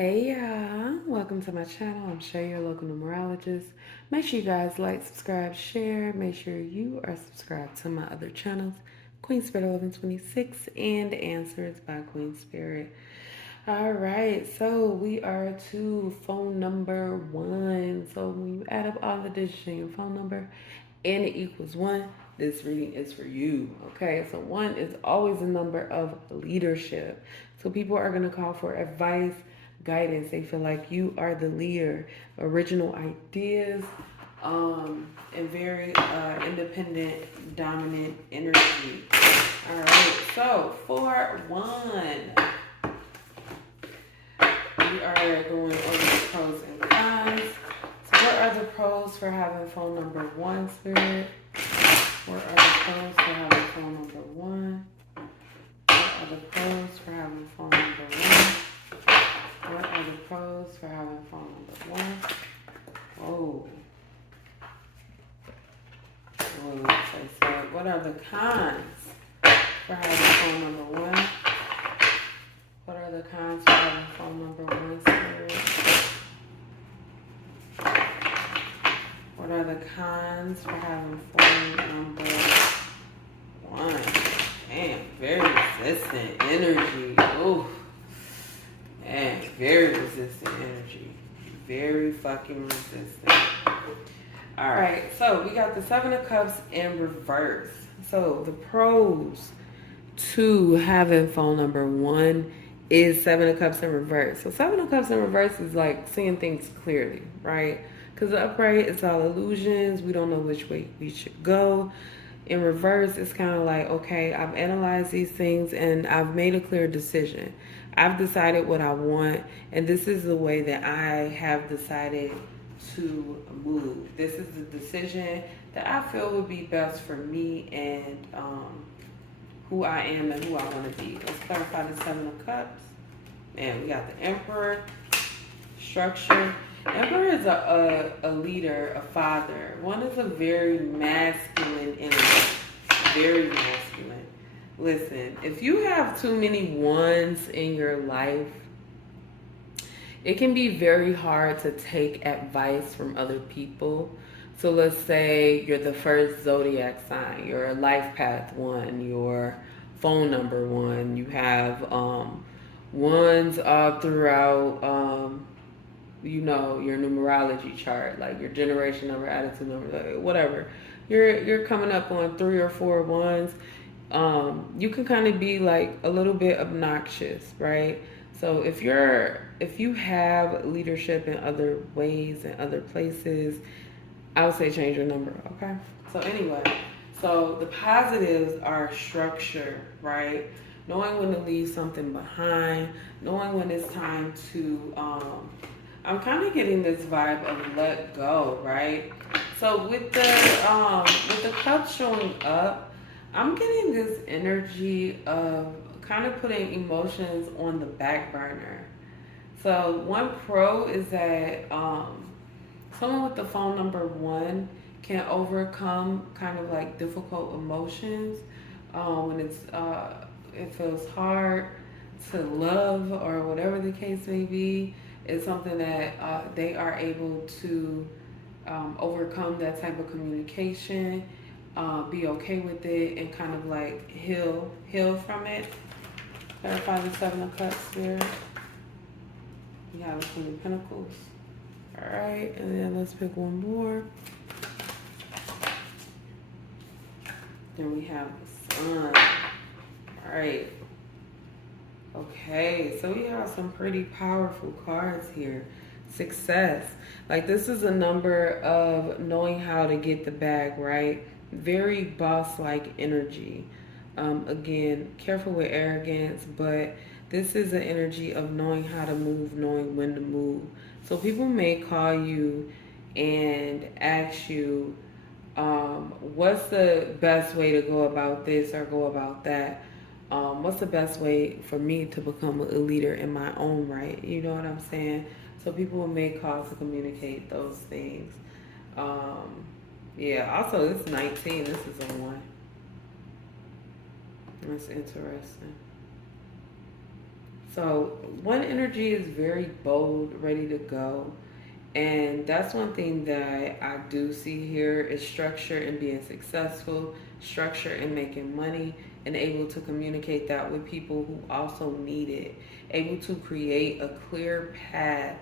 Hey y'all, welcome to my channel. I'm Shay, your local numerologist. Make sure you guys like, subscribe, share. Make sure you are subscribed to my other channels, Queen Spirit 1126 and Answers by Queen Spirit. All right, so we are to phone number 1. So when you add up all the digits in your phone number and it equals 1, this reading is for you. Okay, so 1 is always a number of leadership. So people are going to call for advice, guidance. They feel like you are the leader, original ideas, and very independent, dominant energy. All right, so for 1, we are going over the pros and cons. So what are the pros for having phone number 1, Spirit? What are the pros for having phone number 1? What are the pros for having phone number 1? What are the pros for having phone number 1? Oh. So what are the cons for having phone number 1? What are the cons for having phone number 1, Spirit? What are the cons for having phone number 1? Damn, very resistant energy. Ooh. Man, very resistant energy. Very fucking resistant. Alright, so we got the 7 of Cups in reverse. So the pros to having phone number 1 is 7 of Cups in reverse. So 7 of Cups in reverse is like seeing things clearly, right? Because the upright is all illusions. We don't know which way we should go. In reverse, it's kind of like, okay, I've analyzed these things and I've made a clear decision. I've decided what I want, and this is the way that I have decided to move. This is the decision that I feel would be best for me and who I am and who I want to be. Let's clarify the 7 of Cups. And we got the Emperor, structure. Emperor is a leader, a father. 1 is a very masculine energy. Very masculine. Listen, if you have too many 1s in your life, it can be very hard to take advice from other people. So let's say you're the first zodiac sign, you're a life path 1, your phone number 1, you have 1s all throughout your numerology chart, like your generation number, attitude number, whatever. You're coming up on 3 or 4 1s. You can kind of be like a little bit obnoxious, right? So if you have leadership in other ways and other places, I would say change your number, okay? So anyway, so the positives are structure, right? Knowing when to leave something behind, knowing when it's time to I'm kind of getting this vibe of let go, right? So with the cups showing up, I'm getting this energy of kind of putting emotions on the back burner. So one pro is that someone with the phone number 1 can overcome kind of like difficult emotions when it feels hard to love or whatever the case may be. It's something that they are able to overcome that type of communication, be okay with it, and kind of like heal from it. Clarify the 7 of Cups here. We have the Queen of Pentacles. All right, and then let's pick one more. Then we have the Sun. All right. Okay, so we have some pretty powerful cards here. Success. Like this is a number of knowing how to get the bag, right? Very boss-like energy. Again, careful with arrogance, but this is an energy of knowing how to move, knowing when to move. So people may call you and ask you, what's the best way to go about this or go about that? What's the best way for me to become a leader in my own right? You know what I'm saying? So people may call to communicate those things. Yeah, also it's 19. This is a 1. That's interesting. So one energy is very bold, ready to go. And that's one thing that I do see here is structure and being successful, structure and making money, and able to communicate that with people who also need it. Able to create a clear path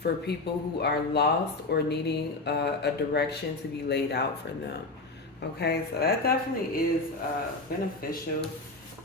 for people who are lost or needing a direction to be laid out for them. Okay, so that definitely is beneficial.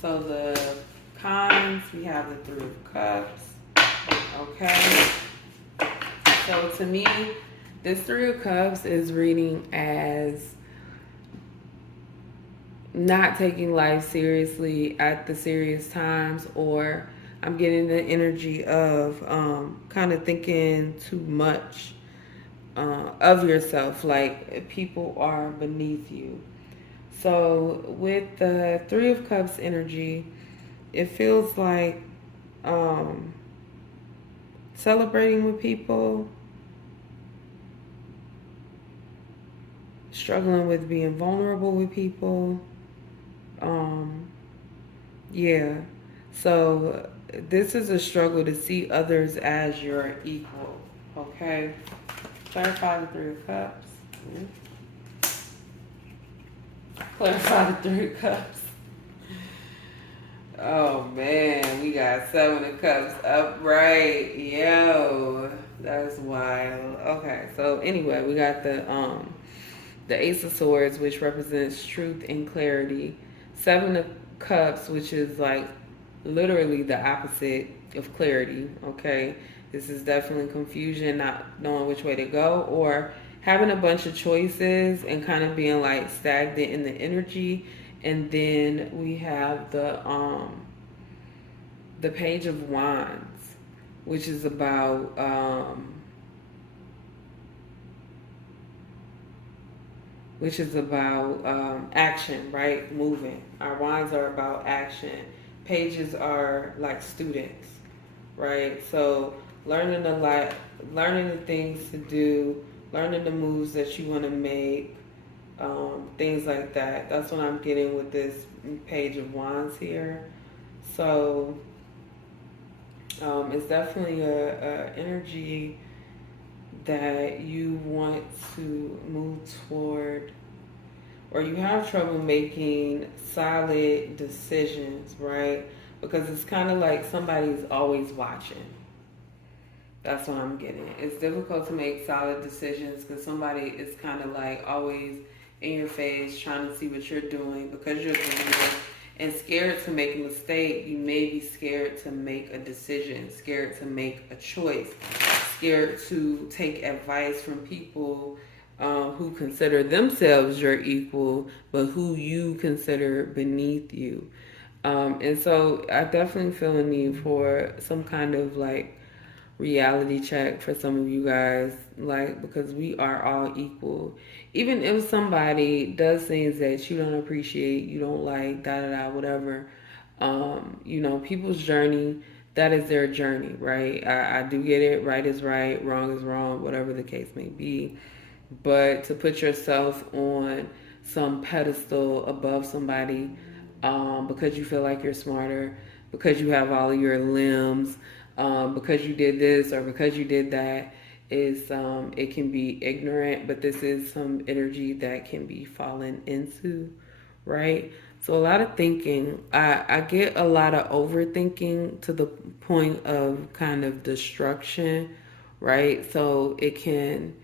So the cons, we have the Three of Cups. Okay, so to me, this Three of Cups is reading as not taking life seriously at the serious times, or I'm getting the energy of kind of thinking too much of yourself, like people are beneath you. So with the Three of Cups energy, it feels like celebrating with people, struggling with being vulnerable with people. Yeah. So this is a struggle to see others as your equal. Okay. Clarify the Three of Cups. Clarify the Three of Cups. Oh man, we got Seven of Cups upright. Yo, that's wild. Okay, so anyway, we got the Ace of Swords, which represents truth and clarity. Seven of Cups, which is like literally the opposite of clarity. Okay, this is definitely confusion, not knowing which way to go, or having a bunch of choices and kind of being like stagnant in the energy. And then we have the Page of Wands, which is about action, right? Moving. Our wands are about action. Pages are like students, right? So learning the things to do, learning the moves that you want to make, things like that. That's what I'm getting with this Page of Wands here. So it's definitely a energy that you want to move toward, or you have trouble making solid decisions, right? Because it's kind of like somebody's always watching. That's what I'm getting. It's difficult to make solid decisions because somebody is kind of like always in your face trying to see what you're doing because you're the leader and scared to make a mistake. You may be scared to make a decision, scared to make a choice, scared to take advice from people who consider themselves your equal, but who you consider beneath you. And so I definitely feel a need for some kind of like reality check for some of you guys, like, because we are all equal. Even if somebody does things that you don't appreciate, you don't like, da da da, whatever, people's journey, that is their journey, right? I do get it. Right is right, wrong is wrong, whatever the case may be. But to put yourself on some pedestal above somebody because you feel like you're smarter, because you have all of your limbs, because you did this or because you did that, is it can be ignorant, but this is some energy that can be fallen into, right? So a lot of thinking. I get a lot of overthinking to the point of kind of destruction, right? So it can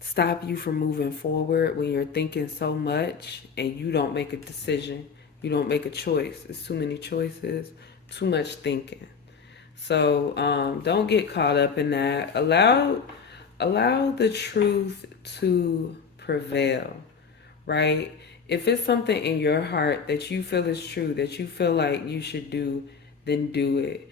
stop you from moving forward when you're thinking so much and you don't make a decision. You don't make a choice. It's too many choices, too much thinking. So don't get caught up in that. Allow the truth to prevail, right? If it's something in your heart that you feel is true, that you feel like you should do, then do it.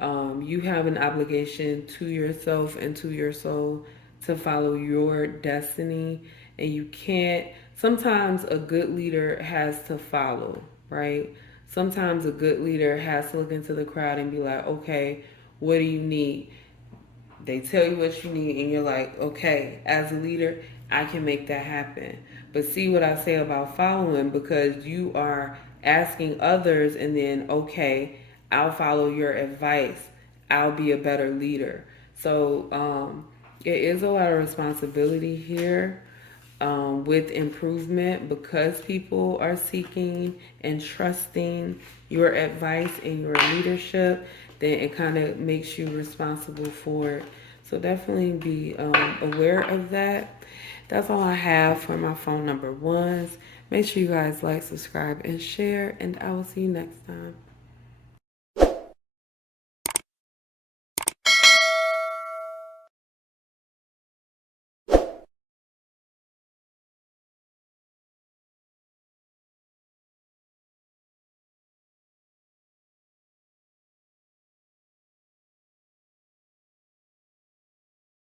You have an obligation to yourself and to your soul to follow your destiny, and you can't. Sometimes a good leader has to follow, right? Sometimes a good leader has to look into the crowd and be like, okay, what do you need? They tell you what you need, and you're like, okay, as a leader, I can make that happen. But see what I say about following, because you are asking others, and then, okay, I'll follow your advice. I'll be a better leader. So it is a lot of responsibility here with improvement, because people are seeking and trusting your advice and your leadership. Then it kind of makes you responsible for it. So definitely be aware of that. That's all I have for my phone number ones. Make sure you guys like, subscribe, and share, and I will see you next time.